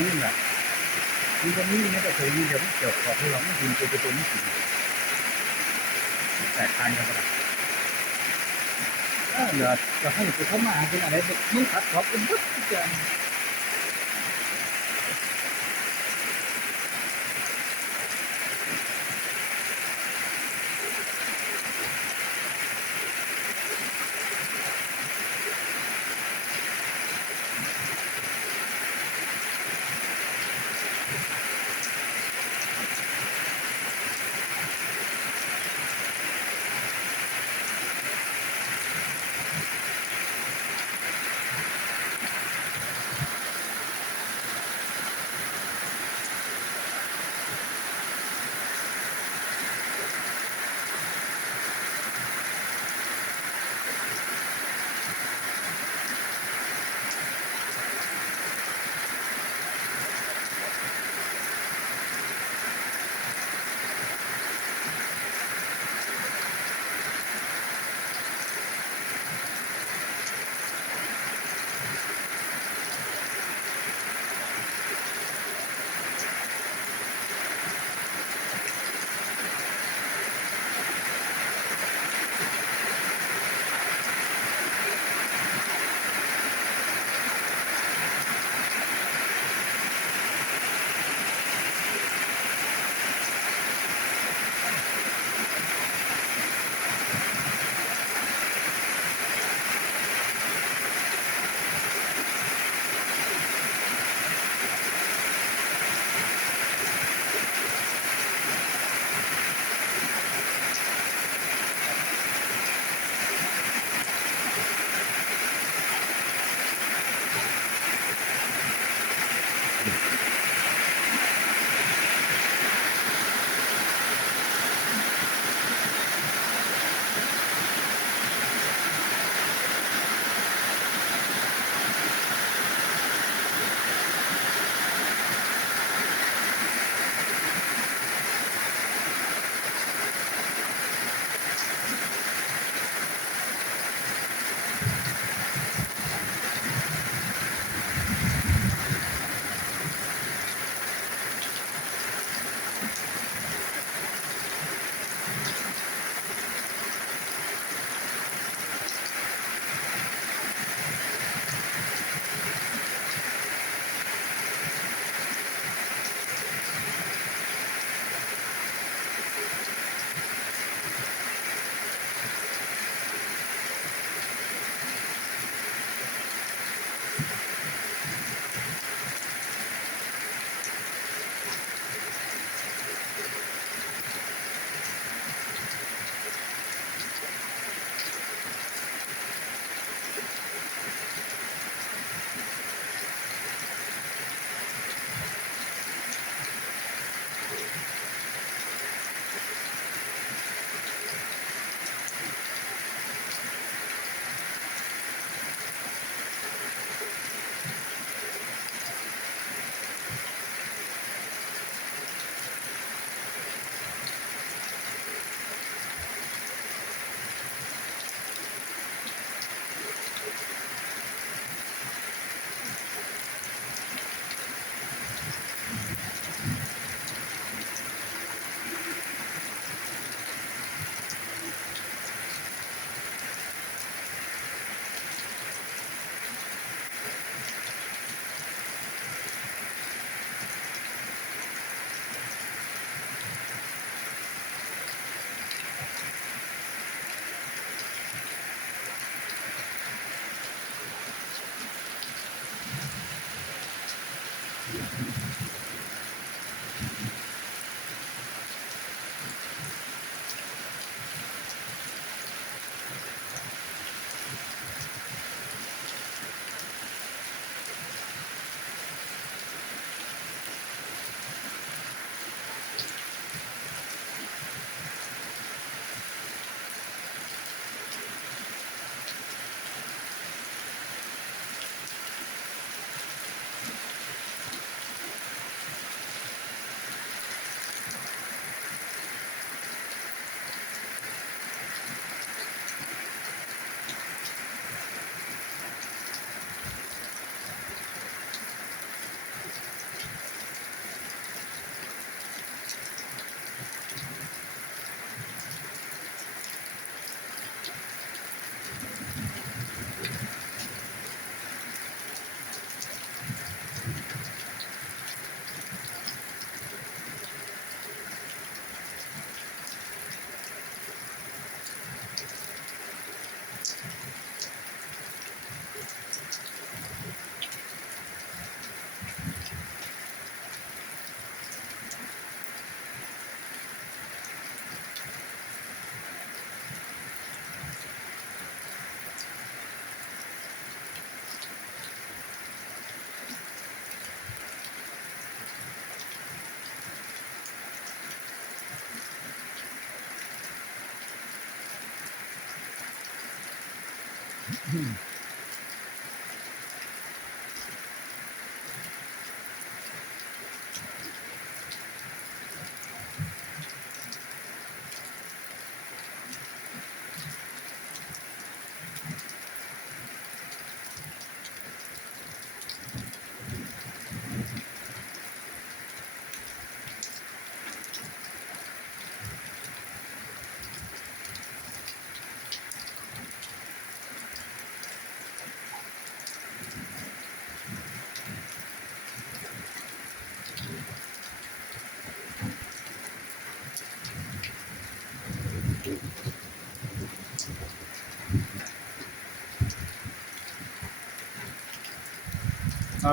นี้แหละมันก็มีนะแต่เคยมีเดี๋ยวมันเกี่ยวกับที่เราไม่กินตัวไม่กินแตกต่างกันไปเหลือจะให้ไปเข้ามาเป็นอะไรมึงขัดขอบเป็นปุ๊บจะ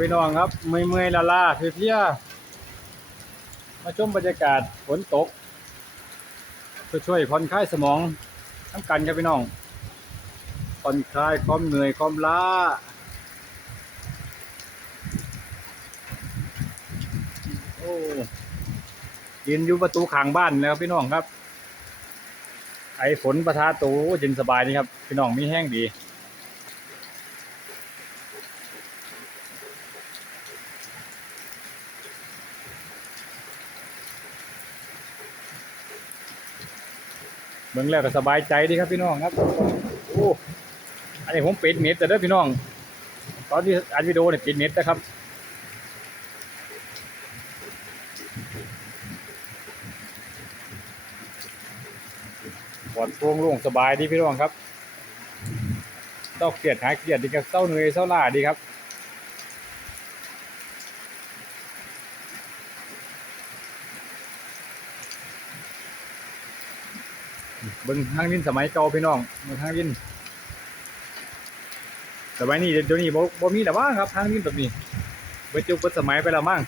พี่น้องครับเมื่อยๆล้าๆเพลียๆมาชมบรรยากาศฝนตกเพื่อช่วยผ่อนคลายสมองทั้งกันครับพี่น้องผ่อนคลายความเหนื่อยความล้าโอ้ยืนอยู่ประตูข้างบ้านแล้วพี่น้องครับไอฝนประทะตูเย็นสบายนี่ครับพี่น้องมีแห้งดีเบิ่งแล้วก็สบายใจดีครับพี่น้องครับโอ้อันนี้ผมปิดเน็ตแต่เด้อพี่น้องตอนที่อัดวิดีโอเนี่ยปิดเน็ตนะครับปลอดโปร่งโล่งสบายดีพี่น้องครับเศร้าเครียดหายเครียดดีครับเศร้าเหนื่อยเศร้าล้าดีครับเบิ่งทางดินสมัยเก่าพี่น้องเบิ่งทางดินสมัยนี้เดี๋ยวนี้บ่มีแล้วบ้างครับทางดินแบบนี้เบิดยุคเบิดสมัยไปแล้วมั้ง